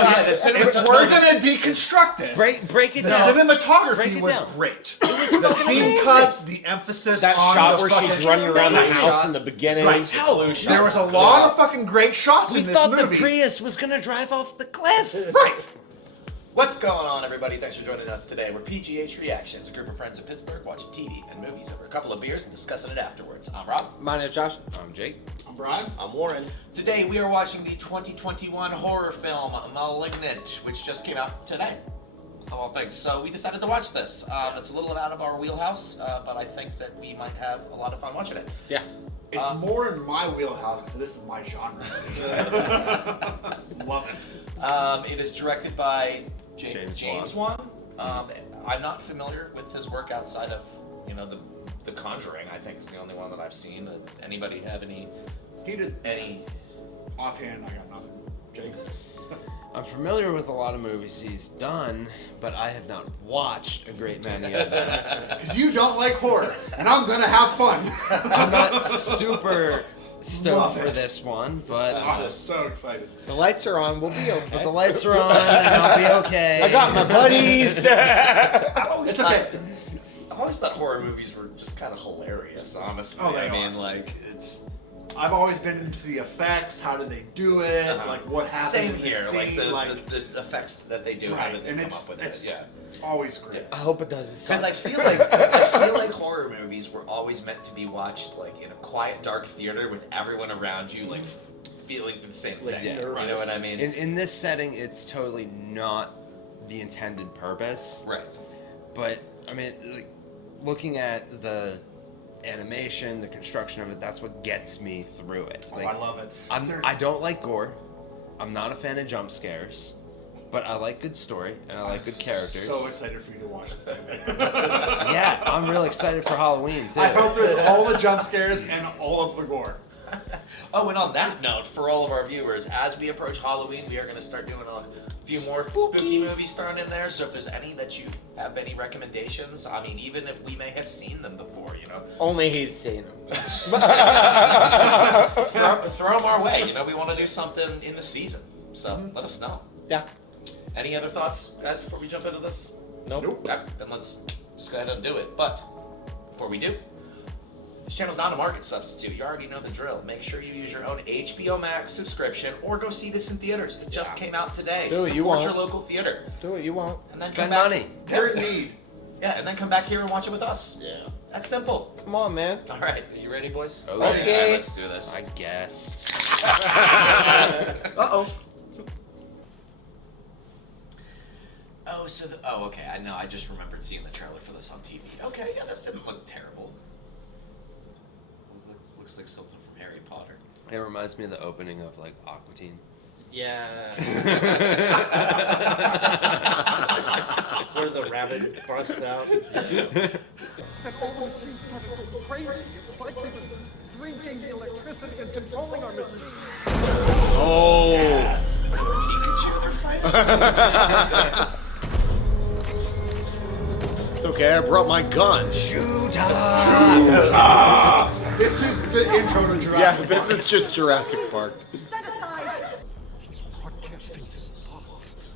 If we're gonna deconstruct this, break it the down. cinematography was great. The scene cuts, the emphasis that on shot the where fucking- she's running around the house in the beginning. Right. There was a lot of fucking great shots We in this thought movie. the Prius was gonna drive off the cliff. Right. What's going on, everybody? Thanks for joining us today. We're PGH Reactions, a group of friends in Pittsburgh watching TV and movies over a couple of beers and discussing it afterwards. I'm Rob. My name's Josh. I'm Jake. I'm Brian. I'm Warren. Today we are watching the 2021 horror film Malignant, which just came out today. Of all things. So we decided to watch this. It's a little out of our wheelhouse, but I think that we might have a lot of fun watching it. Yeah. It's more in my wheelhouse because this is my genre. Love it. It is directed by James Wan. I'm not familiar with his work outside of, the Conjuring. I think is the only one that I've seen. Does anybody have any? He did any? Offhand, I got nothing. Jake. I'm familiar with a lot of movies he's done, but I have not watched a great many of them. Because you don't like horror, and I'm gonna have fun. I'm not super stoked Love for it. this one, but I'm so excited. The lights are on. We'll be okay. but the lights are on and I'll be okay. I got my buddies. I've always It's thought, okay. I've always thought horror movies were just kind of hilarious. Honestly, Oh, they I mean, are. like it's I've always been into the effects. How do they do it? Like what happened same in this here. scene? The effects that they do. How Right, did they and come it's up with it's it? Yeah. always great. I hope it doesn't suck. Because I feel like horror movies were always meant to be watched like in a quiet, dark theater with everyone around you, like feeling the same thing. yeah, You know what I mean? In this setting, it's totally not the intended purpose. Right. But I mean, like, looking at the animation, the construction of it, that's what gets me through it. Oh, Like, I love it. I don't like gore. I'm not a fan of jump scares, but I like good story and I like good characters. So excited for you to watch this movie. Yeah, I'm really excited for Halloween too. I hope there's all the jump scares and all of the gore. Oh, and on that note, for all of our viewers, as we approach Halloween, we are going to start doing a few more spooky movies thrown in there. So if there's any that you have any recommendations, I mean, even if we may have seen them before, Only he's seen them. throw them our way. We want to do something in the season. So let us know. Yeah. Any other thoughts, guys, before we jump into this? Nope. Okay, then let's just go ahead and do it. But before we do, this channel's not a market substitute. You already know the drill. Make sure you use your own HBO Max subscription or go see this in theaters. It just came out today. Do it, you Support won't. your local theater. Do it. You won't. And then Spend come back. money. They're in need. Yeah, and then come back here and watch it with us. Yeah. That's simple. Come on, man. All right, are you ready, boys? Okay. All right, let's do this. I guess. Uh-oh. Okay. I know. I just remembered seeing the trailer for this on TV. Okay, yeah, this didn't look terrible. Looks like something from Harry Potter. It reminds me of the opening of like Aqua Teen. Yeah. Where the rabbit busts out. Yeah. And all those things started going crazy. It was like they was drinking the electricity and controlling our machines. Oh. Yes. Is it Pikachu they're fighting? It's okay. I brought my gun. This is the intro to Jurassic Yeah, Park. this is just Jurassic Park. He's broadcasting his thoughts.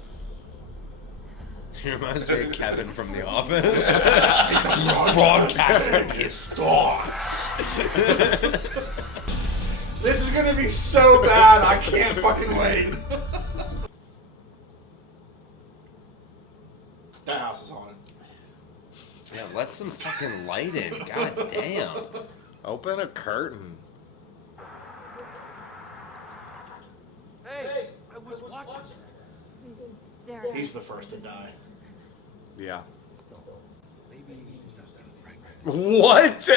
He reminds me of Kevin from The Office. He's broadcasting his thoughts. This is gonna be so bad. I can't fucking wait. That house is haunted. Yeah, let some fucking light in. God damn. Open a curtain. Hey, I was watching. He's the first to die. Yeah. Maybe he's not right. What?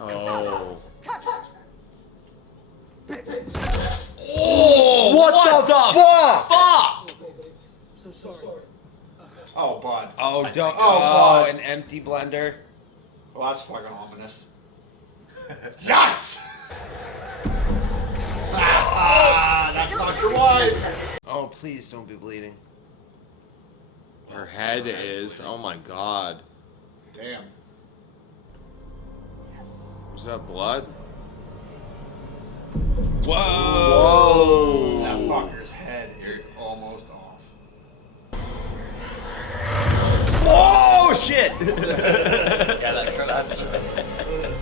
Oh. Oh, what the fuck? So sorry. Oh, bud. Oh, don't. Oh, Oh, God. an empty blender. Well, that's fucking ominous. Yes! That's not your wife. Oh, please don't be bleeding. Her head is. Oh my god. Damn. Is that blood? Whoa. Whoa. Yeah, that's right.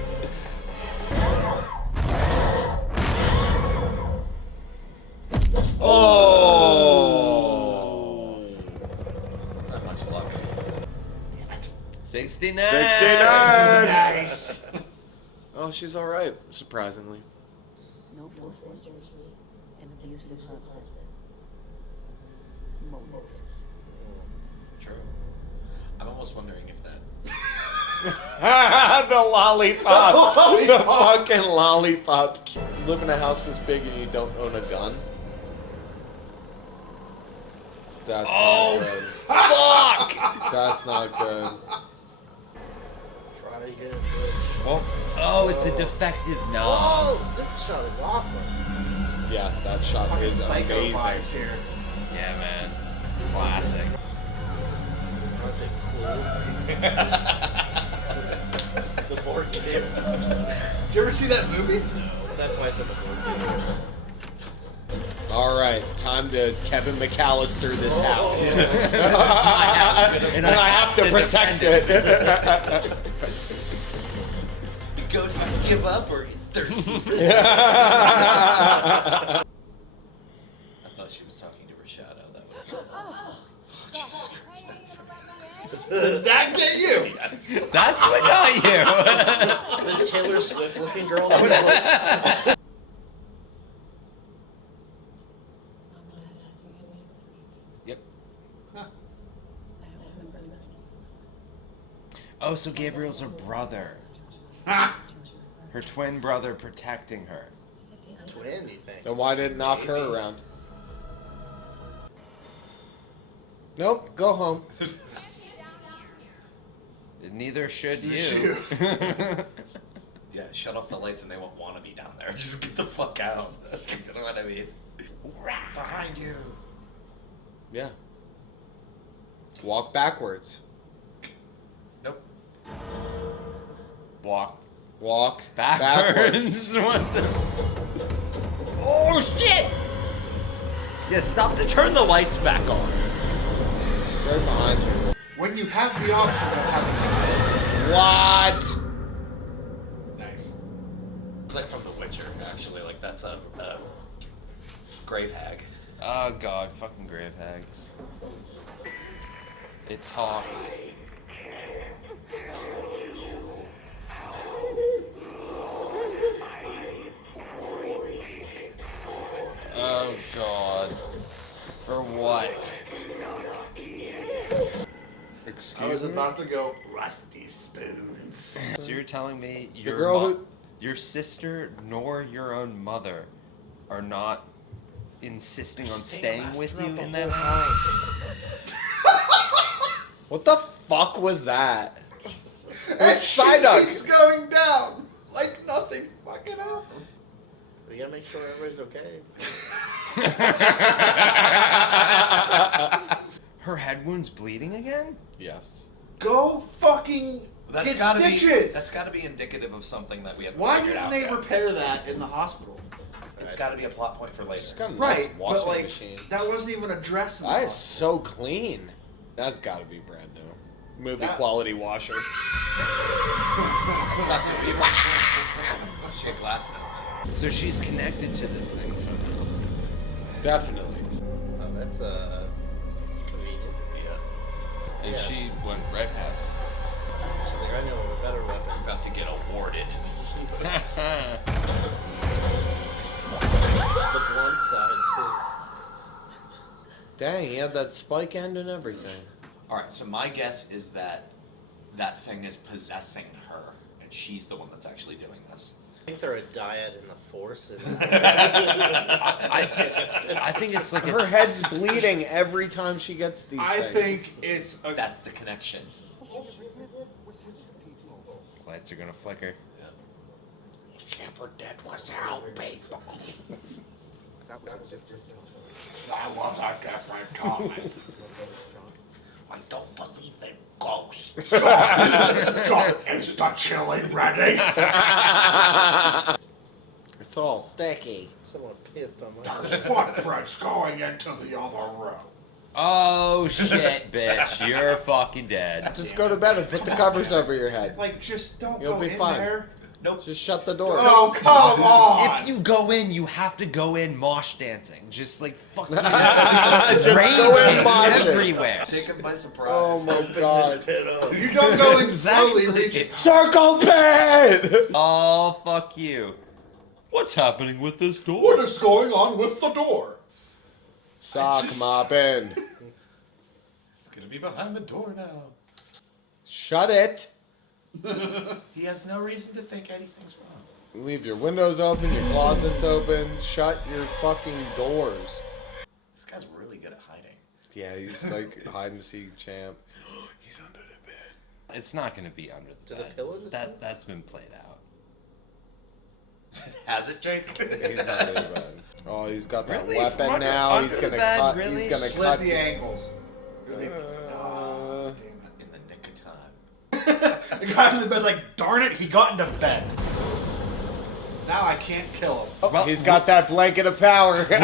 Oh! That's not much luck. 69. 69! Nice. Oh, she's alright, surprisingly. No forced entry, an abusive husband. Moments. True. I'm almost wondering if that. The lollipop! The fucking lollipop. You live in a house this big and you don't own a gun? That's not good. Fuck! That's not good. Try again, bitch. Well, oh, it's a defective knob. Oh, this shot is awesome. Yeah, that shot Fucking is psycho amazing. vibes here. Yeah, man. Classic. I think Clue. The board game. Did you ever see that movie? That's why I said the board game. Alright, time to Kevin McAllister this house. And And I have to protect it. The ghosts give up or get thirsty. I thought she was talking to her shadow. That was. Did that get you? That's what got you. The Taylor Swift looking girl. Yep. Oh, so Gabriel's her brother. Her twin brother protecting her. Twin, you think? Then why didn't knock her around? Nope, go home. Neither should you. You. Yeah, shut off the lights and they won't want to be down there. Just get the fuck out. You know what I mean? Behind you. Yeah. Walk backwards. Nope. Walk Walk backwards. What the? Oh shit! Yeah, stop to turn the lights back on. It's right behind you. When you have the option of having What? to. Nice. It's like from The Witcher, actually. Like, that's a grave hag. Oh god, fucking grave hags. It talks. Oh god. For what? Excuse I was me? about to go rusty spoons. So you're telling me The your girl who... your sister nor your own mother are not insisting on staying with you in that house? What the fuck was that? And she Psyduck. keeps going down like nothing fucking happened. We gotta make sure everybody's okay. Her head wound's bleeding again? Yes. Go fucking That's get gotta stitches. That's gotta be indicative of something that we haven't Why figured didn't out they yet. repair that in the hospital? It's gotta be a plot point for later. She's got a nice Right, washing but like machine. that wasn't even addressed. In the That is hospital. so clean. That's gotta be brand new. Movie That- quality washer. It's not gonna be. She got glasses. So she's connected to this thing somehow. Definitely. Oh, that's convenient. Yeah. And Yeah. she went right past. She's like, I know a better weapon. We're about to get awarded. The blunt side too. Dang, he had that spike end and everything. Alright, so my guess is that that thing is possessing her, and she's the one that's actually doing this. I think they're a dyad in the Force. And I think it's like Her head's bleeding every time she gets these I things. think it's a. That's the connection. lights are gonna flicker. Never dead was out, people. That was a different That was a different time. I don't believe in ghosts. John, is the chili ready? It's all sticky. Someone pissed on my. There's footprints going into the other room. Oh shit, bitch! You're fucking dead. Just go to bed and put the covers over your head. Like, just don't You'll go be in fine. there. Nope. Just shut the door. Oh, come on! If you go in, you have to go in mosh dancing. Just like fucking Just go in raging moshing. everywhere. Take him by surprise. Oh my god. You don't go in slowly, Exactly. reach. Circle pit! Oh fuck you! What's happening with this door? What is going on with the door? Sock mopping. It's gonna be behind the door now. Shut it. He has no reason to think anything's wrong. Leave your windows open, your closets open. Shut your fucking doors. This guy's really good at hiding. Yeah, he's like hide and seek champ. He's under the bed. It's not gonna be under the Did the bed. pillow just That's been played out. Has it, Jake? He's under the bed. Oh, he's got that Really? weapon From now. under He's the gonna bed? cut. Really? He's gonna Split cut the ankles. In the nick of time. The guy in the bed's like, darn it, he got into bed. Now I can't kill him. Oh, he's got that blanket of power. Rules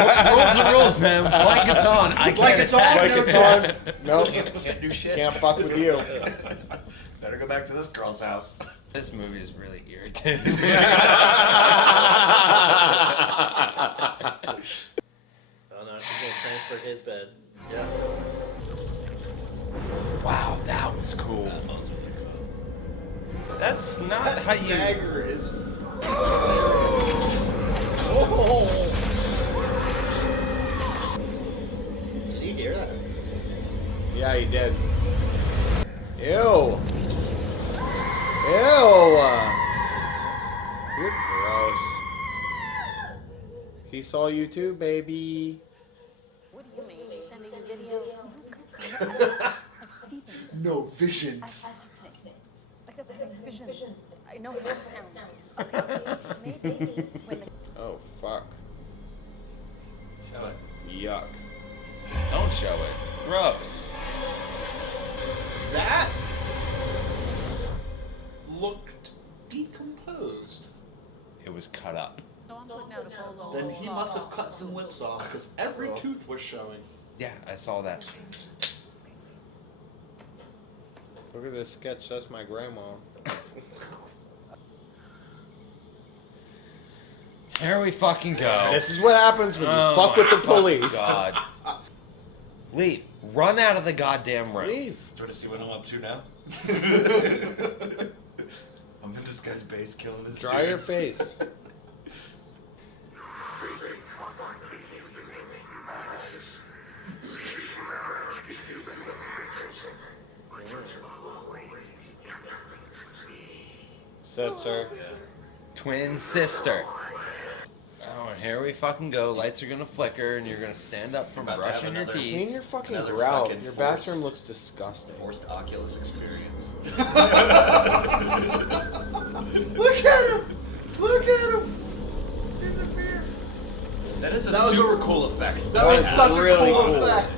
are rules, man. Blankets on. I can't Blankets on, attack. Blankets on. Nope. Can't do shit. Can't fuck with you. Better go back to this girl's house. This movie is really irritating. Oh no, she's gonna transfer his bed. Yeah. Wow, that was cool. That's not how you. Dagger is. Did you hear that? Yeah, he did. Ew. Ew. You're gross. He saw you too, baby. What do you mean? Sending you videos? No visions. Like a vision. I know what it sounds like. Okay, maybe when the Oh, fuck. Show it. Yuck. Don't show it. Gross. That looked decomposed. It was cut up. So I'm putting out a bolo. Then he must have cut some lips off because every tooth was showing. Yeah, I saw that. Look at this sketch. That's my grandma. Here we fucking go. This is what happens when you Oh fuck with the my fucking police. God. Leave. Run out of the goddamn room. Leave. Do you want to see what I'm up to now? I'm in this guy's base killing his Dry your dudes. face. Sister. Twin sister. Oh, and here we fucking go. Lights are gonna flicker, and you're gonna stand up from About to brushing have your another- Clean teeth. your fucking Another grout. fucking Your force. bathroom looks disgusting. Forced Oculus experience. Look at him! Look at him! In the beer. That is a That was a- super cool effect. That was That's such really a cool cool. effect.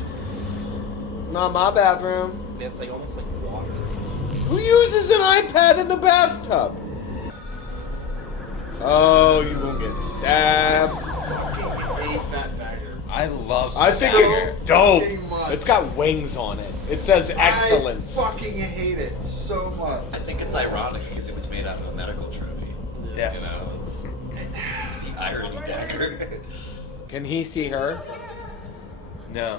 Not my bathroom. It's like almost like water. Who uses an iPad in the bathtub? Oh, you gonna get stabbed. Fucking hate that dagger. I love. I think that. it's dope. Fucking much. It's got wings on it. It says excellence. I fucking hate it so much. I think it's ironic because it was made out of a medical trophy. Yeah. You know, it's the irony dagger. Can he see her? No.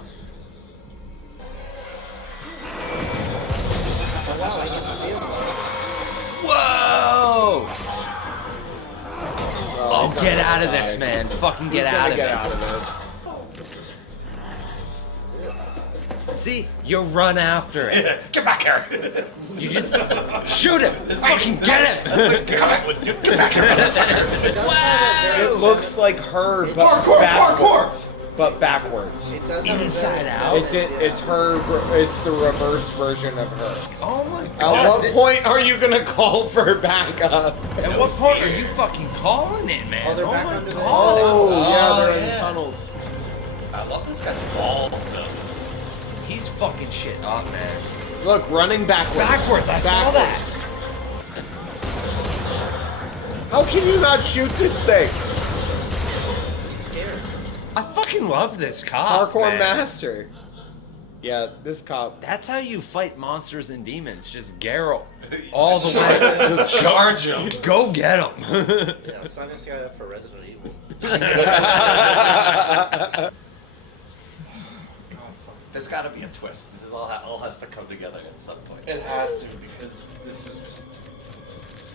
Wow, I can see him. Whoa! Oh, he's not get gonna out of die. this, man. Fucking He's get gonna out of get it. out of See, you run after it. Get back here! You just shoot him. Fucking get him. Come back with you. Get back here! it. It looks like her, but Parkour, backwards. But backwards. It does have a Inside very- out. It's her. It's the reversed version of her. Oh my At god. what point are you gonna call for backup? At what point are you fucking calling it, man? Oh, they're back my under the- god. Oh, yeah, they're in yeah. the tunnels. I love this guy's balls though. He's fucking shit up, man. Look, running backwards. Backwards, I saw that. How can you not shoot this thing? He's scared. I fucking love this cop, Parkour man. master. Yeah, this cop. That's how you fight monsters and demons. Just Geralt. All the way. Just charge him. Go get him. Yeah, sign this guy up for Resident Evil. There's got to be a twist. This is all has to come together at some point. It has to, because this is just...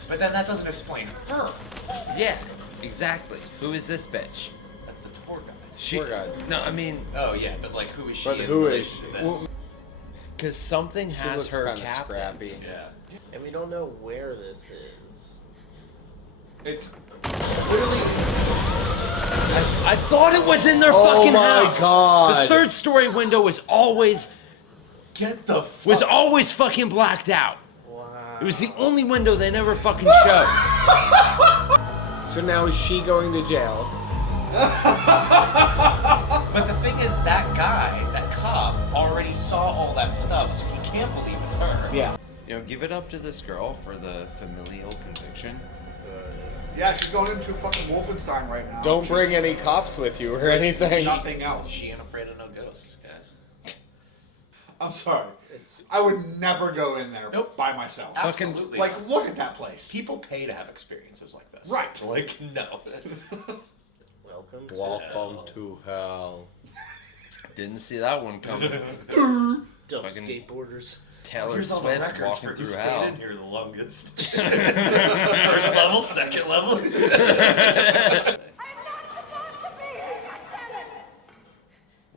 But then that doesn't explain her. Yeah, exactly. Who is this bitch? That's the tour guide. She, Tour guide. No, I mean, Oh yeah, but like, who is she? But in who is relation to this? because something She has looks her kind of captain. scrappy. Yeah. And we don't know where this is. It's literally... I thought it was in their Oh fucking my house. God. The third story window was always Get the fucking blacked out. Wow. It was the only window they never fucking showed. So now is she going to jail? But the thing is, that guy, that cop, already saw all that stuff, so he can't believe it's her. Yeah. You know, give it up to this girl for the familial conviction. Yeah, she's going into fucking Wolfenstein right now. Don't bring She's- any cops with you or anything. Nothing else. She ain't afraid of no ghosts, guys. I'm sorry. I would never go in there Nope. by myself. Absolutely. Like, look at that place. People pay to have experiences like this. Right. Like, no. Welcome to Welcome to hell. Didn't see that one coming. dumb fucking- skateboarders. Taylor Here's all the Swift records walking for through who hell. stayed in here the longest. First level, second level.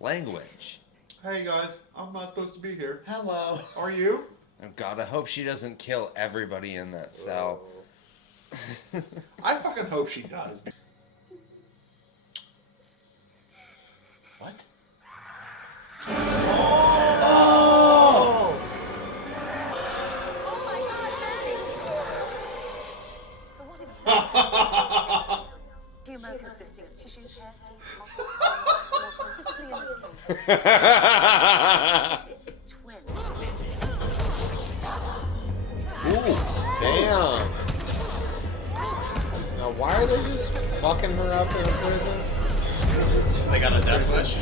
Language. Hey guys, I'm not supposed to be here. Hello. Are you? Oh God, I hope she doesn't kill everybody in that cell. I fucking hope she does. What? Human consisting of tissues, hair, teeth, muscles, more specifically in this case, twin. Ooh, damn. Now, why are they just fucking her up in a prison? Because they got a death wish.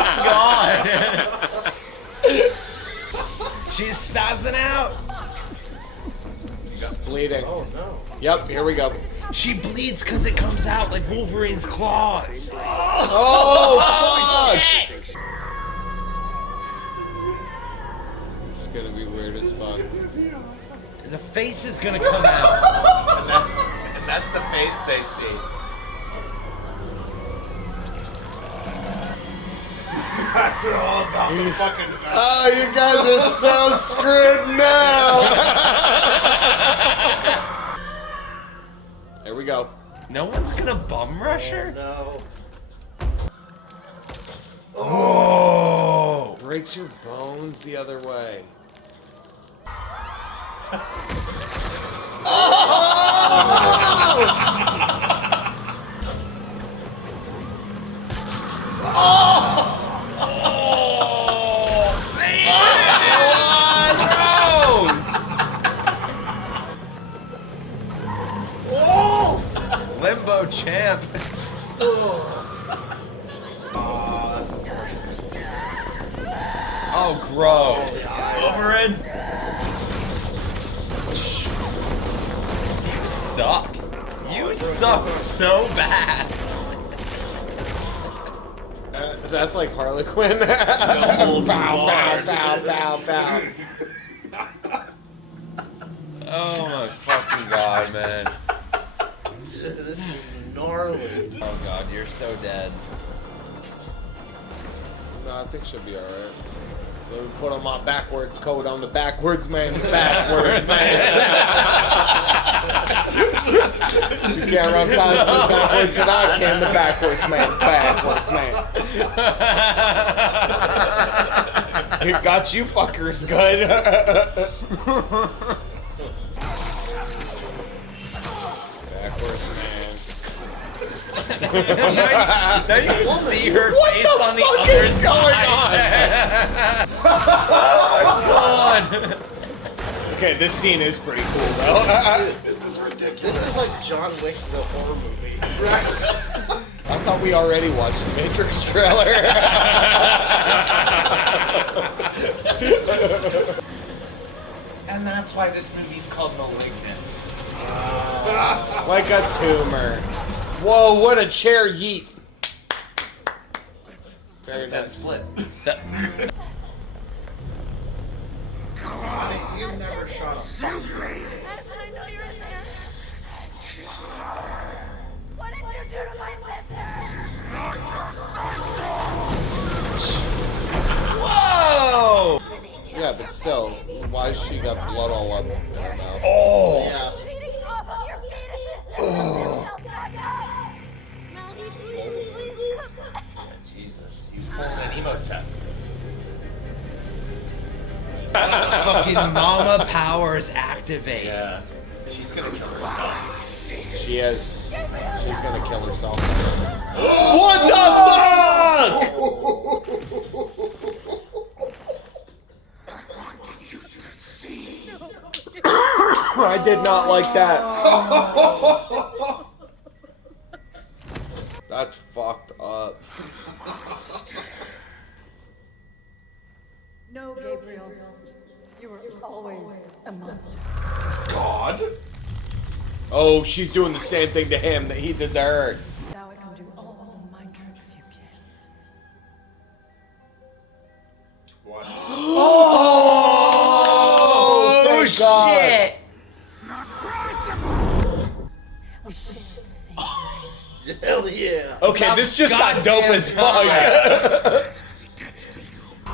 God. She's spazzing out. Bleeding. Oh no. Yep, here we go. She bleeds because it comes out like Wolverine's claws. Oh, fuck! It's gonna be weird as fuck. The face is gonna come out. And that's the face they see. That's all about the fucking... Oh, you guys are so screwed now! Here we go. No one's gonna bum rush her? No. Oh! Breaks your bones the other way. Limbo champ. That's unfortunate. Oh, gross. Wolverine. You suck. You suck so bad. That's like Harlequin. holds bow, barred. bow, bow, bow, bow. Oh my fucking God, man. This is gnarly. Oh God, you're so dead. No, I think she'll be alright. Let me put on my backwards coat. I'm the backwards man. Backwards man. You can't run faster backwards than I can. The backwards man. Backwards man. It got you fuckers good. Backwards man. Now you can see her What face the on the fuck other is going side. Oh my God. Okay, this scene is pretty cool though. This is ridiculous. This is like John Wick, the horror movie. I thought we already watched the Matrix trailer. And that's why this movie's called Malignant. Like a tumor. Whoa, what a chair yeet. Very It's that nice. split. Honey, you never shot a fucking grenade. Madison, I know you're in there. What did you do to my sister? Whoa! Yeah, but still, why she got blood all up in her mouth? Oh! Yeah. Feeding off of your fetuses. Melody, please come. Jesus. He was pulling an Emotep. Fucking mama powers activate. Yeah. She's gonna kill herself. She is. She's gonna kill herself. What the fuck? I did not like that. That's fucked up. No, Gabriel. You were always a monster. God? Oh, she's doing the same thing to him that he did to her. Now I can do all the mind tricks you can. What? Oh, thank God. shit! Hell yeah. Okay, this just got dope Goddamn as fuck.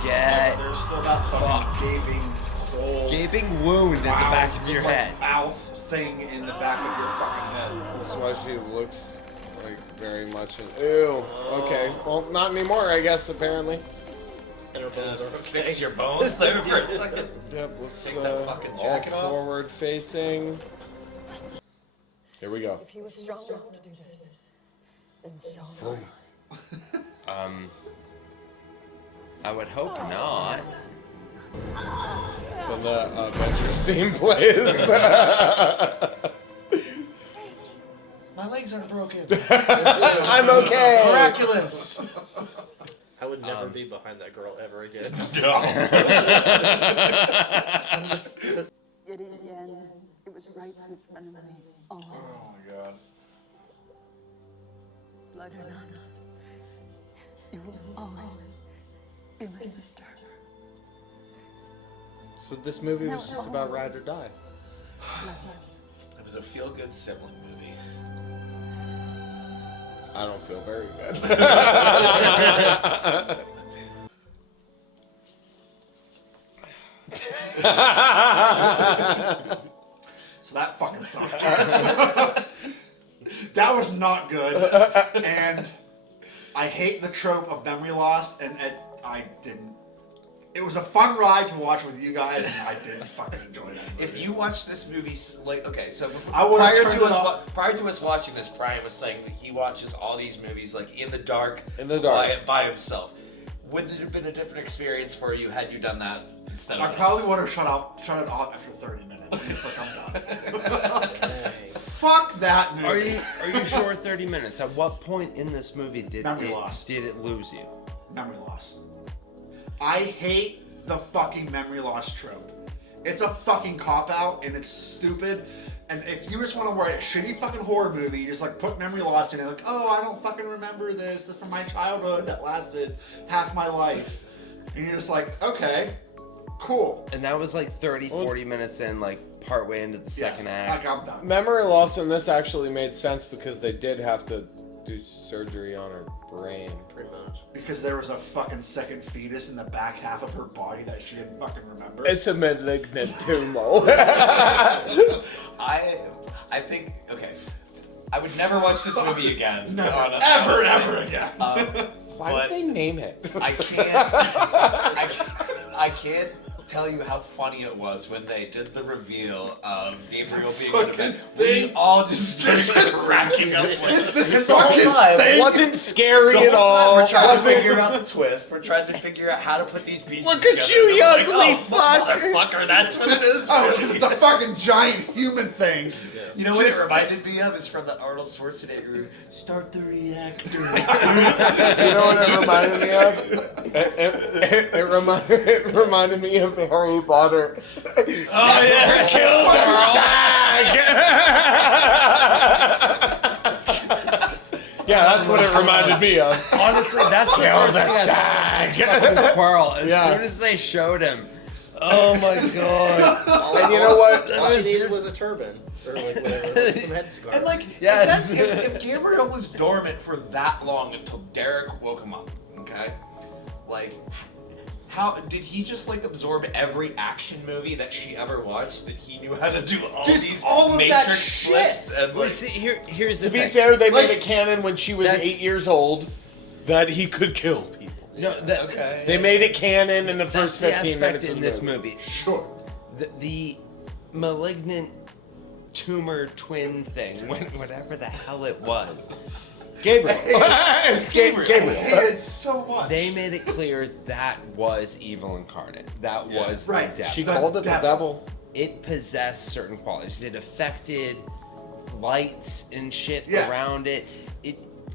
Get There's still that fucking gaping hole. gaping wound in the back of your head. Mouth thing in the back of your fucking head. That's why she looks like very much an ew. Okay, well, not anymore, I guess, apparently. And her bones are okay. Fix your bones there for a second. Yep, let's Take that fucking all jacket off. forward facing. Here we go. If he was strong enough to do this, then so am I. I would hope not. When the Avengers theme plays. My legs aren't broken. I'm okay. Miraculous. I would never be behind that girl ever again. Yet again, it was right in front of me. Oh, Oh my god. blood or not, you will always be my sister. So this movie was just about ride or die. It was a feel-good sibling movie. I don't feel very good. So that fucking sucked. That was not good. And I hate the trope of memory loss, and I didn't. It was a fun ride to watch with you guys, and I didn't fucking enjoy that movie. If you watch this movie, like, okay, so I would've prior turned to it us off. prior to us watching this, Brian was saying that he watches all these movies like in the dark, by himself. Would it have been a different experience for you had you done that instead of I us? probably would have shut it off after 30 minutes. Just like, I'm done. Fuck that movie. Are you sure 30 minutes? At what point in this movie did Memory loss. did it lose you? Memory loss. I hate the fucking memory loss trope. It's a fucking cop-out, and it's stupid. And if you just want to write a shitty fucking horror movie, you just like put memory loss in it, like, oh, I don't fucking remember this from my childhood that lasted half my life. And you're just like, okay, cool. And that was like 30, 40 minutes in, like partway into the second act. Like, I'm done. Memory loss in this actually made sense because they did have to do surgery on her brain. Pretty much. Because there was a fucking second fetus in the back half of her body that she didn't fucking remember. It's a malignant tumor. I think, okay, I would never watch this movie again. Never, honestly. ever again. Why But did they name it? I can't tell you how funny it was when they did the reveal of Gabriel being in fucking the bed. thing. We all just started cracking up. This Because the whole fucking time, thing. It wasn't scary the at whole time all. we're trying to Wasn't- figure out the twist. We're trying to figure out how to put these pieces Look together. at you, And you I'm ugly oh, fuck. motherfucker, that's what it is. Oh, it's 'cause it's the fucking giant human thing. You know what it reminded me of is from the Arnold Schwarzenegger "Start the Reactor." You know what it reminded me of? It reminded me of Harry Potter. Oh yeah, Kill the stag! Yeah, that's what it reminded me of. Honestly, that's the Kill first the thing I thought was fucking Quirrell. As Yeah. soon as they showed him, oh my god. And you know what? All she needed was a turban. Or like whatever, some headscarf. and like Yes. if Gabriel was dormant for that long until Derek woke him up, okay, like. How did he just like absorb every action movie that she ever watched? That he knew how to do all Just these all of that Matrix shit. flips and Well, like. see, here's the To be thing. fair, they Like, made it canon when she was that's- 8 years old that he could kill people. No, Okay. They made it canon in the that's first the 15 aspect minutes of in the this movie. movie. Sure. The malignant tumor twin thing, whatever the hell it was, Gabriel. It's Gabriel. I hate it so much. they made it clear that was evil incarnate. That was Right. the devil. She The called it the devil. It possessed certain qualities. It affected lights and shit Yeah. around it.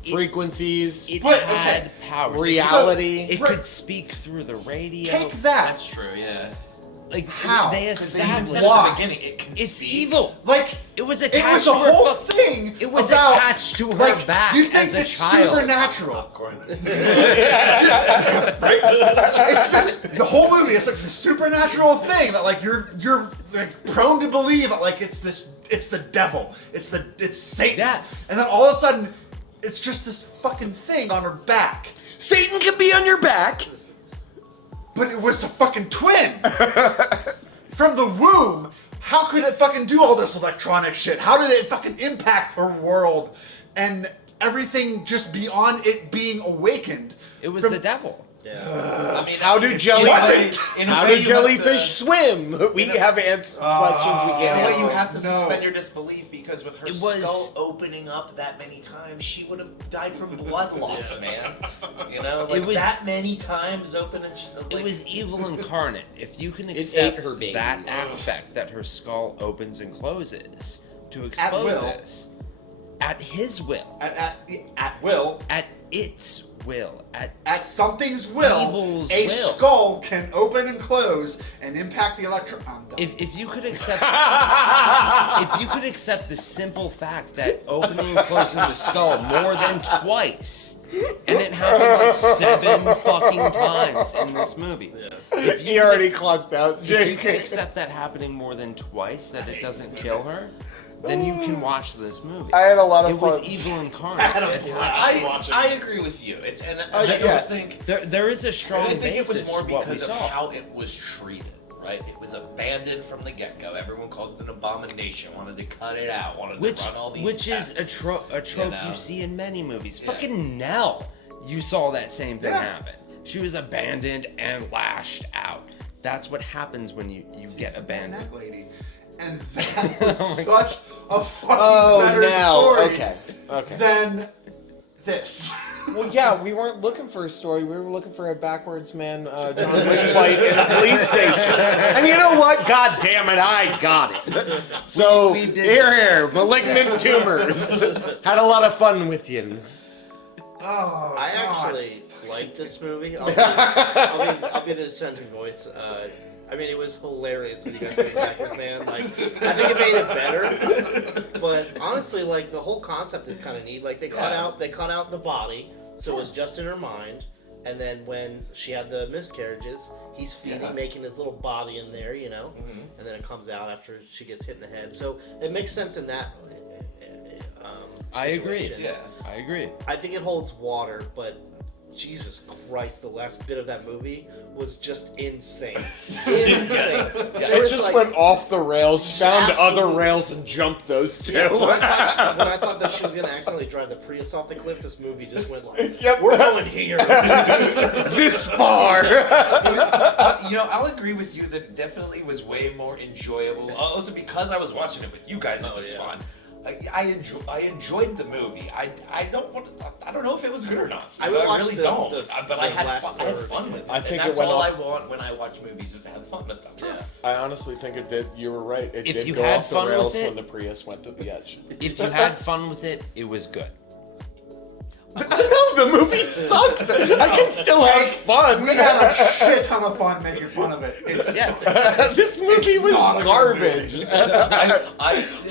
Frequencies. It But, had okay. powers. Reality. It Right. could speak through the radio. Take that. That's true, yeah. Like How? they Because they even established said Why? at the beginning, it can it's speak. evil. Like It was it attached was to a her whole fuck- thing. It was about, attached to her like, back You think as a it's child. supernatural? It's this, the whole movie is like the supernatural thing that like you're like prone to believe that like it's the devil, it's Satan. Yes. And then all of a sudden, it's just this fucking thing on her back. Satan can be on your back. But it was a fucking twin from the womb. How could it fucking do all this electronic shit? How did it fucking impact her world and everything just beyond it being awakened? It was from- the devil. I mean, How do in a jellyfish? way- in a How way do you have jellyfish to- swim? We have questions we In can't a way, answer. you have to No. suspend your disbelief because with her It was- skull opening up that many times, she would have died from blood loss, man. You know, like It was- that many times open and like, It was evil incarnate. If you can ate accept her babies. that aspect that her skull opens and closes to expose will. this at his will, At will, at its will, at something's will, Evil's a will. skull can open and close and impact the electron. I'm done. if you could accept if you could accept the simple fact that opening and closing the skull more than twice, and it happened like 7 fucking times in this movie. If He already clocked out. If you Jake. can accept that happening more than twice, that it doesn't kill her, then you can watch this movie. I had a lot of It was fun. evil incarnate. I agree with you. It's and I don't yes. think There is a strong I think it basis was more to what we because of saw. how it was treated, right? It was abandoned from the get-go. Everyone called it an abomination. Wanted to cut it out. Wanted which to run all these which tests. is a trope know? you see in many movies. Yeah. Fucking Nell, you saw that same thing Yeah. happen. She was abandoned and lashed out. That's what happens when you get abandoned. That lady. And that was such a fucking Oh, better now. story Okay. than this. Well, yeah, we weren't looking for a story. We were looking for a backwards man John Wick fight in a police station. And you know what? God damn it, I got it. So, We did. here, malignant tumors. Had a lot of fun with yins. Oh, I God. actually like this movie. I'll be the dissenting voice. I mean, it was hilarious when you guys made Backwards Man. Like, I think it made it better. But honestly, like the whole concept is kind of neat. Like they cut out the body, so it was just in her mind. And then when she had the miscarriages, he's feeding, making his little body in there, you know. And then it comes out after she gets hit in the head. So it makes sense in that. I agree. situation. Yeah. I agree. I think it holds water, but Jesus Christ, the last bit of that movie was just insane. Insane. It just went off the rails, found other rails, and jumped those two. Yeah, when I thought that she was going to accidentally drive the Prius off the cliff, this movie just went like, we're going here. This far. I'll agree with you that it definitely was way more enjoyable. Also, because I was watching it with you guys, it was fun. I enjoyed the movie. I don't know if it was good or not. I would watch really the- don't. the- But I the had last fun. I had third. fun with it. I think and that's it went all off- I want when I watch movies is to have fun with them. Yeah. I honestly think it did. You were right. It If did you go had off the fun with rails it- when the Prius went to the edge. If you had fun with it, it was good. No, the movie sucked. I can still have fun. We had a shit ton of fun making fun of it. It's This movie was not a good garbage.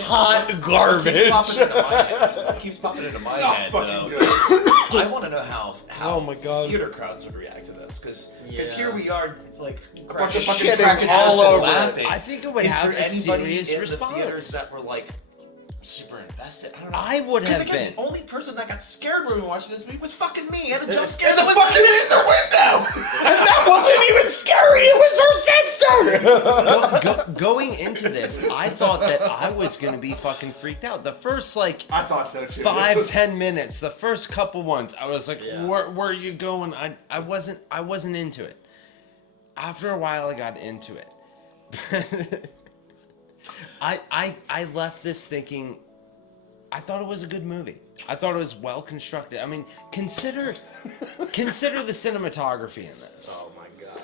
Hot It keeps garbage. popping into my head. It keeps popping into my not head, fucking though. good. I want to know how Oh my God. theater crowds would react to this, because Yeah. here we are, like, bunch of fucking cracking crackers jokes all and over it. laughing. I think it would Is have there a anybody serious in response. the theaters that were like super invested? I don't know. I would have Because again, been. the only person that got scared when we were watching this movie was fucking me. I had a jump scare. And the that was fucking in the window! And that wasn't even scary. It was her sister. Going into this, I thought that I was gonna be fucking freaked out. The first I thought so too. 5-10 minutes, the first couple ones, I was like, Yeah. where are you going? I wasn't into it. After a while, I got into it. I left this thinking, I thought it was a good movie. I thought it was well constructed. I mean, consider the cinematography in this. Oh my god.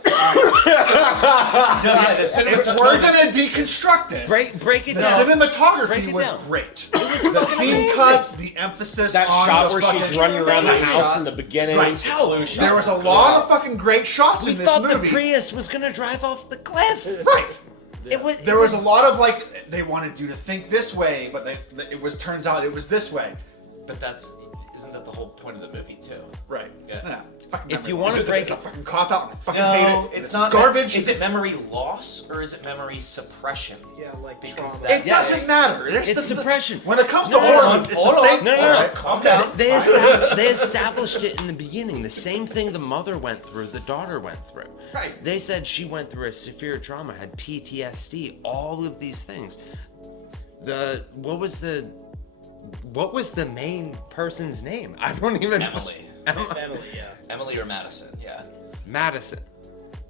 If we're gonna deconstruct this, Break it the down. cinematography Break it was down. great. was The fucking scene amazing. cuts, the emphasis That on shot the where fucking, she's running around the amazing. house in the beginning. Right. Hell, There was a lot of fucking great shots we in this thought the movie. Prius was gonna drive off the cliff. Right. There There was a lot of like they wanted you to think this way, but turns out it was this way. But isn't that the whole point of the movie too? Right. Yeah. No, fucking If memory you wanna loss. break It's a it- fucking cop out, and I fucking hate No, it. it's not garbage. Is it memory loss or is it memory suppression? Yeah, like Because trauma. It doesn't matter. It's suppression. When it comes No, to no, horror, no, it's hold the on. same. No, no, no. Alright, calm down. They established it in the beginning. The same thing the mother went through, the daughter went through. Right. They said she went through a severe trauma, had PTSD, all of these things. What was the main person's name? I don't even. Emily. Emily, yeah. Emily or Madison, yeah. Madison.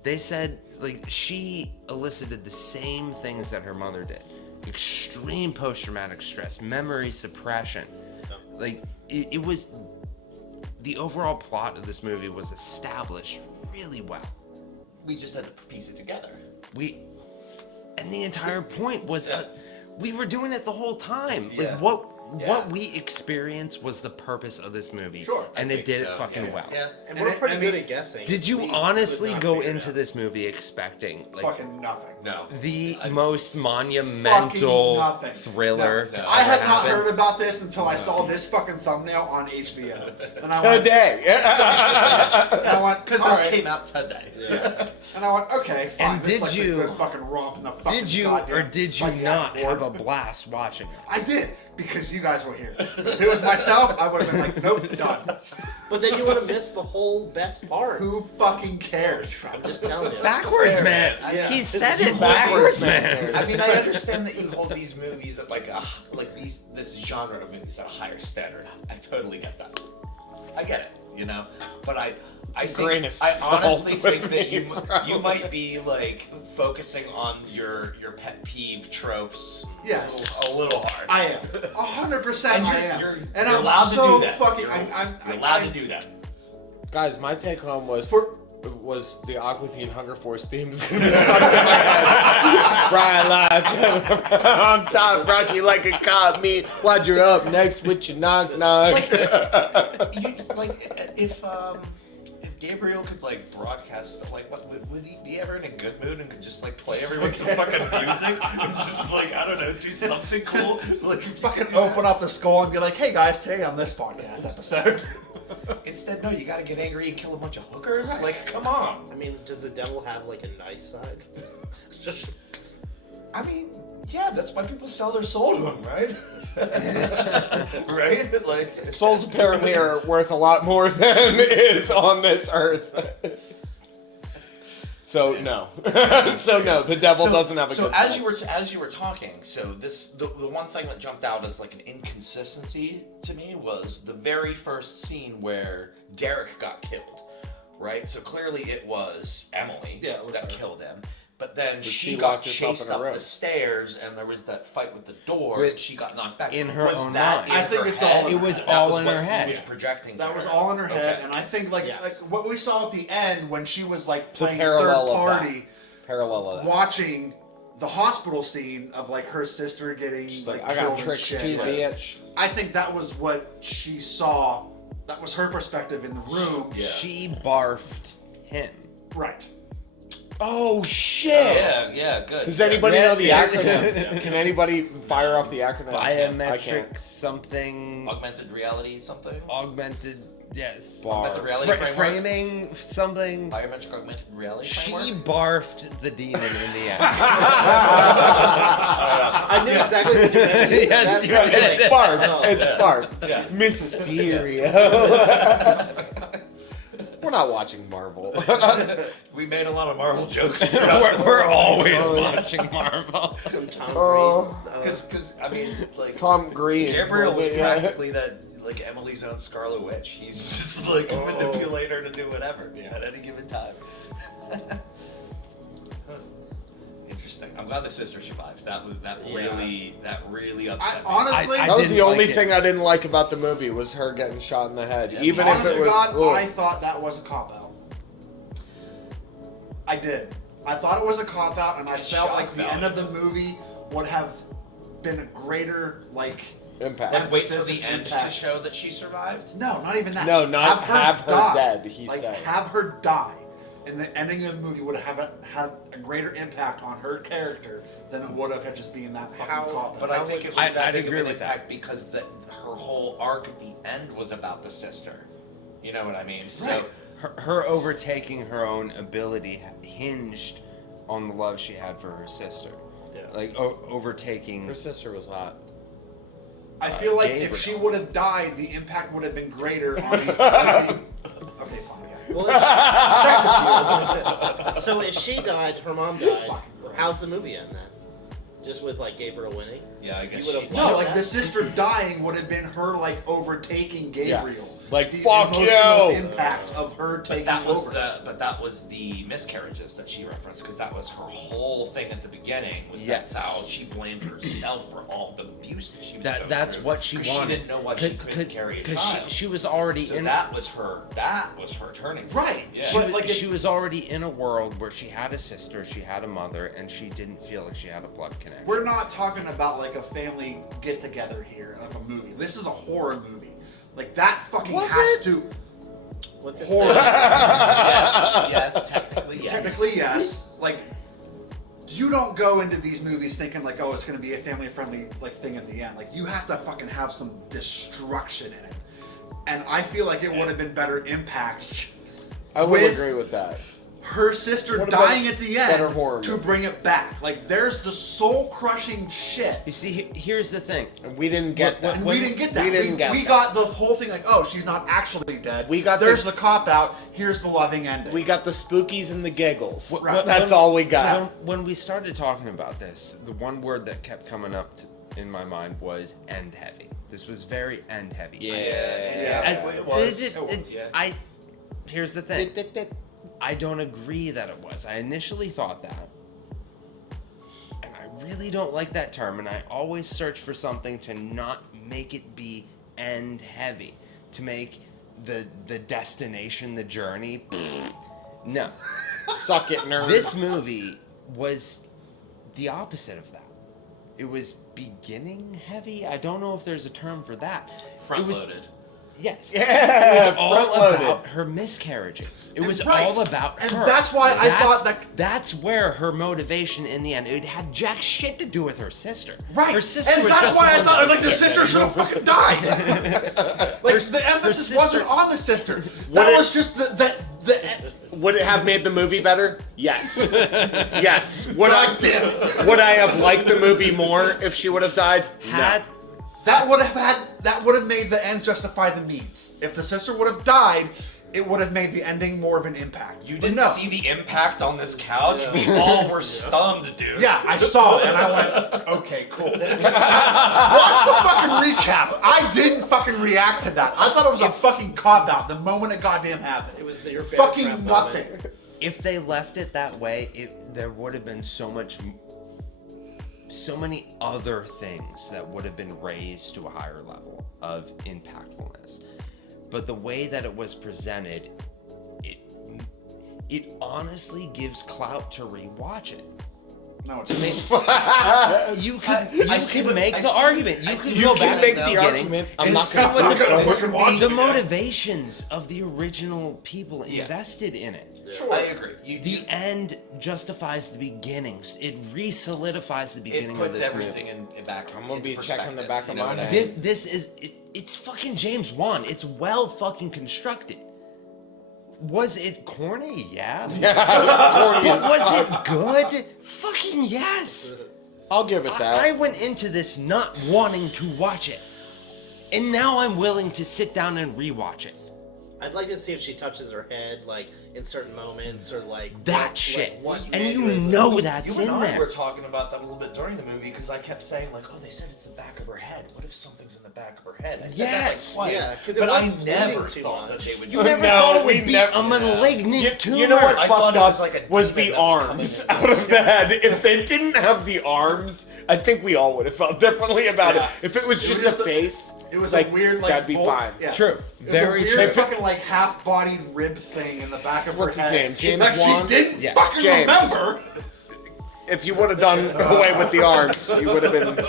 They said like she elicited the same things that her mother did. Extreme post-traumatic stress, memory suppression. Like it was the overall plot of this movie was established really well. We just had to piece it together. And the entire point was we were doing it the whole time. Yeah. Like what we experienced was the purpose of this movie. Sure. And it did it fucking yeah. well. Yeah. And we're pretty good at guessing. Did you We honestly could not go figure it into out. this movie expecting like Fucking nothing. No. the I- most Fucking monumental nothing. thriller? No. to I had ever not happen? heard about this until I saw this fucking thumbnail on HBO. And I went, Today. and I went, Because all this right. came out today. Yeah. And I went, okay, fine. And this did looks you- like a good fucking romp in the fucking Did you goddamn or did you psychiatric not ward. have a blast watching it? I did, because you guys were here. If it was myself, I would have been like, nope, done. But then you would have missed the whole best part. Who fucking cares? I'm just telling you. Backwards man. Yeah. He said it. Backwards Backwards man. I mean, I understand that you hold these movies at this genre of movies at a higher standard. I totally get that. I get it, you know. But I grain of honestly salt think with that me, bro. you might be like focusing on your pet peeve tropes. Yes. a little hard. I am. 100% And I am. you're And you're I'm allowed so to do that. fucking. You're allowed to do that. Guys, my take home was For- the Aqua Teen Hunger Force theme is gonna be stuck in my head. Fry live on top, rock you like a cod meat. While you're up next with your knock knock. If Gabriel could like broadcast would he be ever in a good mood and could just like play everyone some fucking music and just like I don't know do something cool like fucking open up the skull and be like, hey guys, today on this podcast episode. Instead, no, you gotta get angry and kill a bunch of hookers. Like, come on. I mean, does the devil have like a nice side? I mean, yeah, that's why people sell their soul to him, right? Right? Like Souls apparently are worth a lot more than is on this earth. So no. So no, the devil doesn't have a good as side. you were talking, so the one thing that jumped out as like an inconsistency to me was the very first scene where Derek got killed, right? So clearly it was Emily that killed him. But then she got locked herself chased in a up room. the stairs, and there was that fight with the door, and she got knocked back. In her was own that mind. in I think her it's head? all in It was her all was in what her he head. was projecting. That to was her. all in her head, Okay. and I think like what we saw at the end when she was like It's a playing parallel third of that. party, Parallel of that. watching the hospital scene of like her sister getting She's like like, I killed got and tricks shit. too, Like, bitch. I think that was what she saw. That was her perspective in the room. Yeah. She barfed him. Right. Oh shit! Yeah, good. Does anybody know the Yeah. acronym? Can anybody fire off the acronym? I Biometric can't. something. Augmented reality something? Augmented. Yes. Augmented reality framework? Framing something. Biometric augmented reality She framework? barfed the demon in the end. I knew exactly what you meant. You said Yes, that. you I was did. like, It's barf. oh. It's barf. Mysterio. We're not watching Marvel. we made a lot of Marvel jokes. We're always watching Marvel. Some Tom Oh. Green. Because I mean, like Tom Green. Gabriel was it? Yeah. practically that, like Emily's own Scarlet Witch. He's just like a manipulator to do whatever at any given time. Interesting. I'm glad the sister survived. That really upset me. Honestly, I That was didn't the only like it. thing I didn't like about the movie was her getting shot in the head. Yeah, Even honest if to it was. God, ugh. I thought that was a cop out. I did. I thought it was a cop out, and I It's felt shock like the value. end of the movie would have been a greater like. Impact. And wait till emphasis the and end to impact. show that she survived? No, not even that. No, not have her die. dead, he like, said. have her die. And the ending of the movie would have had a greater impact on her character than it would have had just being that fucking cop. But I think it was that I'd big agree of an with that. impact because her whole arc at the end was about the sister. You know what I mean? So Right. Her overtaking her own ability hinged on the love she had for her sister. Yeah. Like overtaking. Her sister was hot. I feel like Gabriel. if she would have died, the impact would have been greater on the. Okay, fine. Yeah. Well, if sex appeal. So if she died, her mom died. Fucking Christ. How's the movie end then? Just with like Gabriel winning? Yeah, I guess You would've she- No, Yeah. like the sister dying would have been her like overtaking Gabriel. Yes. Like, the fuck emotional you! impact of her But taking that was over. that was the miscarriages that she referenced because that was her whole thing at the beginning was Yes. that's how she blamed herself for all the abuse that she was going That's through, what she 'cause wanted. She didn't know why she couldn't carry a child. she was already so in. that was her turning point. Right. Yeah. She, But, like, she was already in a world where she had a sister, she had a mother, and she didn't feel like she had a blood connection. We're not talking about like a family get together here of a movie. This is a horror movie. Like that fucking Was has it? to. What's it Horror. say? yes, technically yes. Technically, yes. Like, you don't go into these movies thinking like, oh, it's gonna be a family-friendly like thing in the end. Like, you have to fucking have some destruction in it. And I feel like it would have been better impact. I would With- agree with that. Her sister What about dying at the better end horror to movie? bring it back. Like, there's the soul-crushing shit. You see, here's the thing. And we didn't get that. And we didn't get that. We didn't get we that. got the whole thing like, oh, she's not actually dead. We got There's the cop out. Here's the loving ending. We got the spookies and the giggles. Right. That's all we got. When we started talking about this, the one word that kept coming up in my mind was end heavy. This was very end heavy. Yeah. I- It was. it- It was, yeah. Here's the thing. I don't agree that it was. I initially thought that. And I really don't like that term, and I always search for something to not make it be end heavy. To make the destination, the journey. No. Suck it, nerd. This movie was the opposite of that. It was beginning heavy. I don't know if there's a term for that. Front It was- loaded. Yes. Yeah, It was all front-loaded. about her miscarriages. It was Right. all about And her. that's why I thought that- That's where her motivation in the end. It had jack shit to do with her sister. Right. Her sister and was that's just why I one thought like the sister. sister should have fucking died. Like the emphasis sister- wasn't on the sister. What That it- was just the Would it have made the movie better? Yes. Yes. Would God damn it. Would I have liked the movie more if she would have died? Had That would have made the ends justify the means. If the sister would have died, it would have made the ending more of an impact. You didn't see the impact on this couch? We all were stunned, dude. Yeah, I saw it and I went, okay, cool. Watch the fucking recap. I didn't fucking react to that. I thought it was a fucking cop-out the moment it goddamn happened. It was your bear fucking trap nothing. moment. if they left it that way, there would have been so many other things that would have been raised to a higher level of impactfulness. But the way that it was presented, it honestly gives clout to rewatch it. No, it's You could make the argument. You could go back make to the the beginning argument. I'm and not see gonna what fucking watch the it again. motivations of the original people invested in it. Sure. I agree. The end justifies the beginnings. It re-solidifies the It beginning puts of this everything movie. in back. I'm gonna be into checking the perspective, back of you know my what I head. mean? This is it's fucking James Wan. It's well fucking constructed. Was it corny? Yeah. But was it good? Fucking yes. I'll give it that. I went into this not wanting to watch it, and now I'm willing to sit down and rewatch it. I'd like to see if she touches her head, like in certain moments, or like That what, shit. Like, what And you mannerisms. know that's You and in I there. were talking about that a little bit during the movie because I kept saying like, "Oh, they said it's the back of her head. What if something's in the back of her head?" I said Yes. that like Yeah, twice, 'cause it but I wasn't never bleeding too thought much. that they would. You do never that. thought it we would be never- a malignant tumor. You know what I thought fucked it was up like a was demon the that was arms coming out of the head. If they didn't have the arms, I think we all would have felt differently about Yeah. it. If it was It just was just a a- face, It was like, a weird, like, that'd be fine. Yeah. True. It was Very a weird true. fucking, like, half-bodied rib thing in the back of What's her his head. name? James that Wan? she didn't Yeah. fucking James. remember. If you would have done away with the arms, you would have been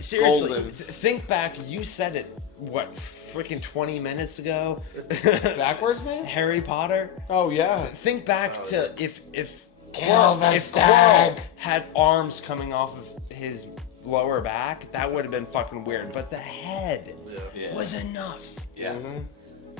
Seriously, golden. think back. You said it, what, freaking 20 minutes ago? Backwards, man? Harry Potter? Oh, yeah. Think back to if Kill the if stag. Quirrell had arms coming off of his lower back, that would have been fucking weird. But the head was enough. Yeah.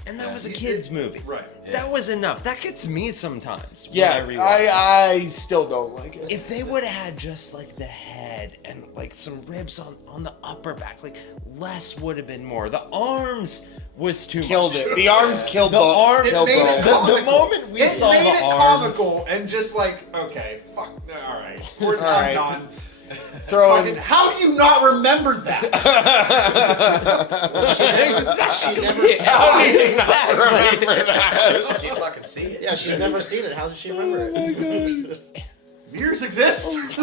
And that was a kid's movie. Right. That was enough. That gets me sometimes. Yeah, when I rewatch it. I still don't like it. If they would have had just like the head and like some ribs on the upper back, like less would have been more. The arms was too Killed much. it. The arms killed The arm- It killed made it the comical. the moment we it saw made the it arms- comical and just like, okay, fuck, all right, we're All right. done. throwing. Fucking, how do you not remember that? She never saw How do it. you not remember that? She fucking see it. Yeah, she's never seen it. How does she remember it? Mirrors exist.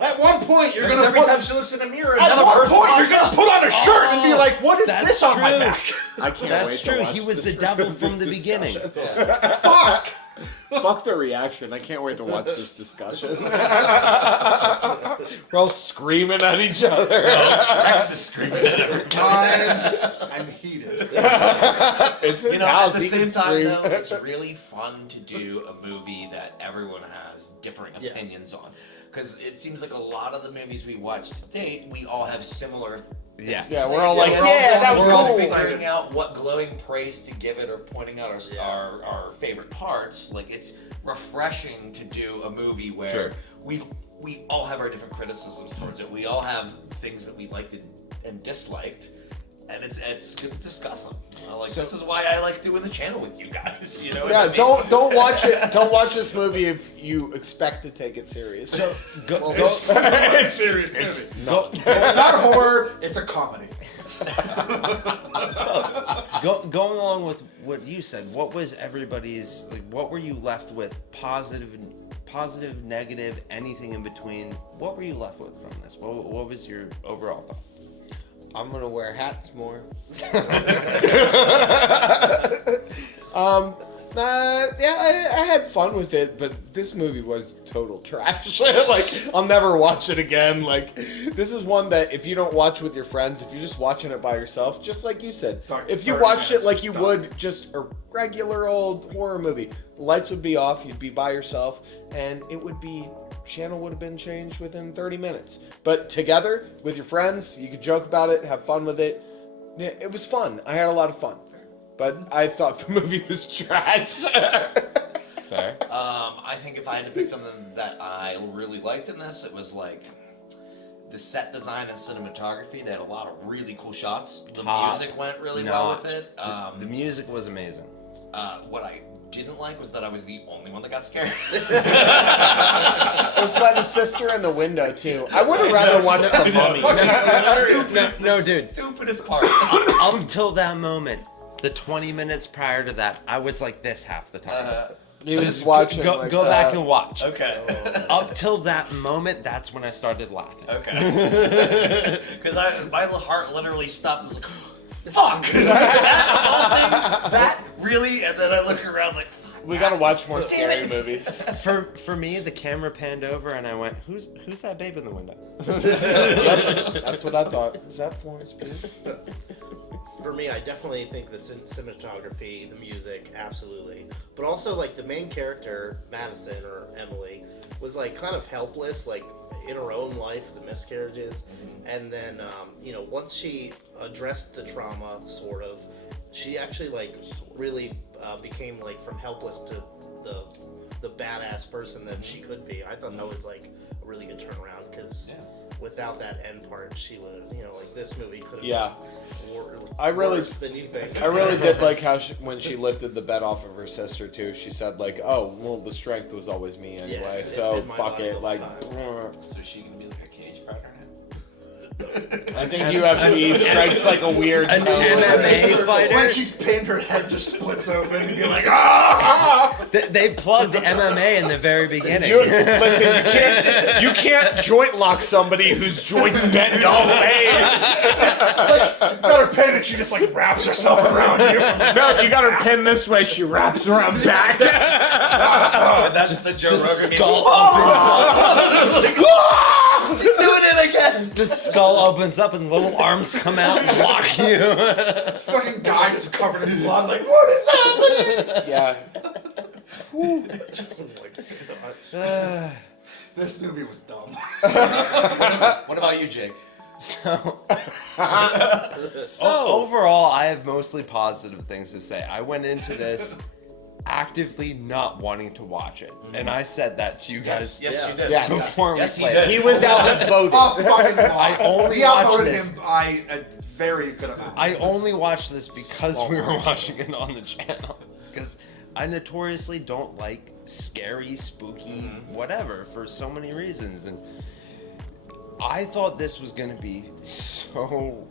At one point, you're Because gonna every put. time she looks in a mirror, At another one person point, you're pops gonna up. put on a shirt and be like, "What is That's this on my true. back?" I can't That's wait to true. watch He was this- the devil this from the beginning. discussion. Fuck. Fuck the reaction. I can't wait to watch this discussion. We're all screaming at each other. Rex is screaming at everybody. I'm heated. It's his You know, house. at the He same can time, scream. though, it's really fun to do a movie that everyone has differing Yes. opinions on. Because it seems like a lot of the movies we watched to date, we all have similar. Yes. Yeah, we're all like, we're all yeah, that was We're all cool. figuring out what glowing praise to give it or pointing out our favorite parts. Like, it's refreshing to do a movie where Sure. we all have our different criticisms towards it. We all have things that we liked and disliked. And it's good to discuss them. This is why I like doing the channel with you guys. You know? what I Yeah, mean? don't watch it. Don't watch this movie if you expect to take it serious. So go, It's a serious movie. go, It's not horror. It's a comedy. going along with what you said, what was everybody's like? What were you left with? Positive, negative, anything in between? What were you left with from this? What was your overall thought? I'm gonna wear hats more. I had fun with it, but this movie was total trash. Like, I'll never watch it again. Like, this is one that if you don't watch with your friends, if you're just watching it by yourself, just like you said, if you 30 watched it minutes, like you done. would just a regular old horror movie, the lights would be off, you'd be by yourself, and it would be, channel would have been changed within 30 minutes. But together, with your friends, you could joke about it, have fun with it. Yeah, it was fun. I had a lot of fun. But I thought the movie was trash. Fair. I think if I had to pick something that I really liked in this, it was like the set design and cinematography. They had a lot of really cool shots. The music went really well with it. The music was amazing. What I didn't like was that I was the only one that got scared. It was by the sister in the window too. I would have rather watched The Mummy. No, dude. Stupidest part. Up until that moment, the 20 minutes prior to that, I was like this half the time. He was watching. Go back and watch. Okay. Up till that moment, that's when I started laughing. Okay. Because my heart literally stopped. I was like, fuck! that really? And then I look around like, fuck. We gotta watch more scary movies. For me, the camera panned over and I went, "Who's that babe in the window?" Yep, that's what I thought. Is that Florence Pugh? For me, I definitely think the cinematography, the music, absolutely. But also, like, the main character, Madison, or Emily, was, like, kind of helpless, like, in her own life, the miscarriages. And then, once she addressed the trauma, sort of, she actually, like, really became, like, from helpless to the badass person that she could be. I thought that was, like, a really good turnaround, because without that end part, she would, like, this movie could have been worse than you think. I really did like how when she lifted the bed off of her sister too. She said like, "Oh, well, the strength was always me anyway, it's so been my fuck body it." all the Like, time. So is she gonna be like a cage fighter now? I think UFC strikes like a weird An tone. MMA fighter. When she's pinned, her head just splits open, and you're like, ah! They plugged MMA in the very beginning. Listen, you can't joint lock somebody whose joints bend all ways. Got her pinned, and she just like wraps herself around you. No, you got her pinned this way. She wraps around back. And that's the Joe Rogan Skull opens up. She's doing it again! The skull opens up and little arms come out and lock you. Fucking guy just covered in blood. Like, what is happening? Yeah. Oh my God. This movie was dumb. What about you, Jake? So overall, I have mostly positive things to say. I went into this actively not wanting to watch it, and I said that to you guys. Yes, you did. Yes. Before Yes, we he played. did. He was outvoted. Oh, fucking I only we watched outvoted this. him by a very good amount. I only watched this because we were watching it on the channel. Because I notoriously don't like scary, spooky, whatever for so many reasons, and I thought this was gonna be so.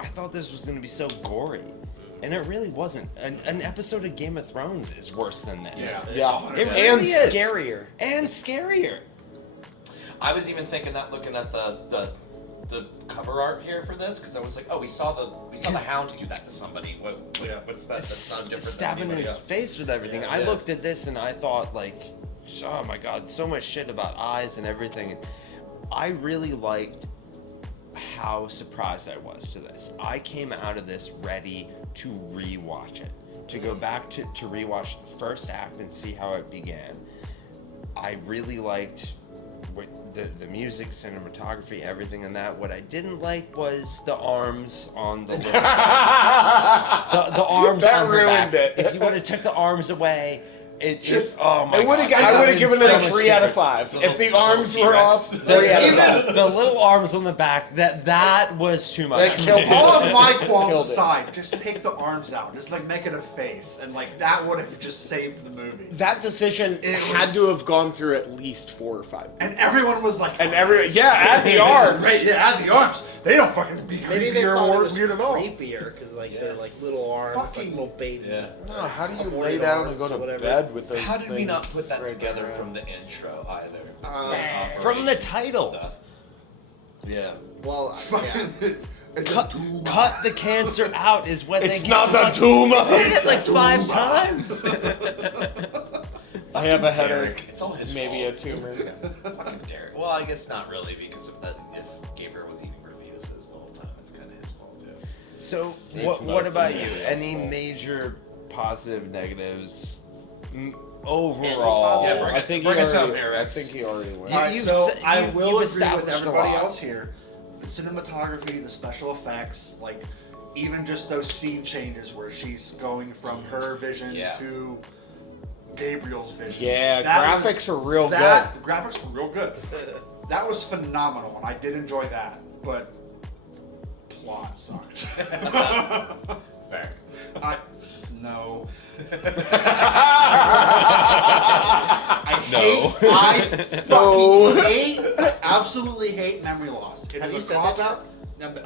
I thought this was gonna be so gory. And it really wasn't. An episode of Game of Thrones is worse than this. Yeah. It And really is. scarier. And scarier. I was even thinking that looking at the cover art here for this, because I was like, oh, we saw the Hound do that to somebody. What's that? That's not different Stabbing than his anybody else. face with everything. Yeah, I yeah. looked at this and I thought, like, oh my god, so much shit about eyes and everything. I really liked how surprised I was to this. I came out of this ready to rewatch it, to go back to rewatch the first act and see how it began. I really liked the music, cinematography, everything in that. What I didn't like was the arms on the little the arms That on her ruined back. it. If you would have took the arms away, it just oh my I would god. have given it So a much 3 out of different. 5. If the arms were off, 3 out of 5. The little arms on the back, that was too much. That killed All of my Killed qualms it. aside, just take the arms out. Just like make it a face, and like that would have just saved the movie. That decision It had was- to have gone through at least 4 or 5. And everyone was like, And oh, every this yeah, is add great. the This is arms. great. Yeah, add the arms. They don't fucking be Maybe they creepier thought or it was weird at all. creepier because like they're like little arms, like Fucking- little baby. Yeah. No, how do you Aborted lay down and arms go to or whatever. bed with those How did we not things put that right together there? from the intro either? From the Operations title. stuff. Yeah. Well, yeah. Fucking, it's a tomb. Cut the cancer out is what It's they not kept a on- tumor. Said it like 5 times. I have a Derek, headache. it's all his Maybe fault. a tumor. Fucking Derek. Well, I guess not really, because if Gabriel was eating Revuses the whole time, it's kind of his fault too. So, It's what mostly about you? Gabriel's Any fault. major positive, negatives overall? Yeah, bring I it- think bring he us up, already. Eric. I think he already went. Yeah. Alright, You've so s- I you've will agree with established a everybody lot. else here. The cinematography, the special effects, like even just those scene changes where she's going from her vision Yeah. to Gabriel's vision. Yeah, That graphics are real The graphics were real good. That was phenomenal, and I did enjoy that. But plot sucked. Fair. No. I absolutely hate memory loss. It Have is you a said cop that? out.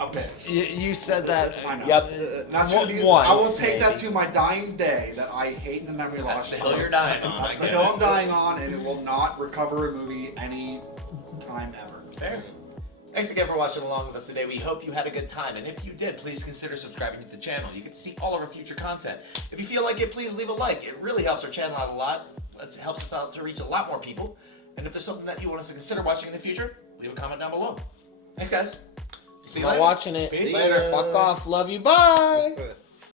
A bit. You said that. I know. Yep. That's gonna be, Once, I will take that maybe. to my dying day that I hate the memory loss. That's the hill you're dying on. That's I the get hill it. I'm dying on, and it will not recover a movie any time ever. Fair. Thanks again for watching along with us today. We hope you had a good time, and if you did, please consider subscribing to the channel. You get to see all of our future content. If you feel like it, please leave a like. It really helps our channel out a lot. It helps us out to reach a lot more people. And if there's something that you want us to consider watching in the future, leave a comment down below. Thanks, guys. See you Not later. watching it. Peace. Later. Fuck off. Love you. Bye.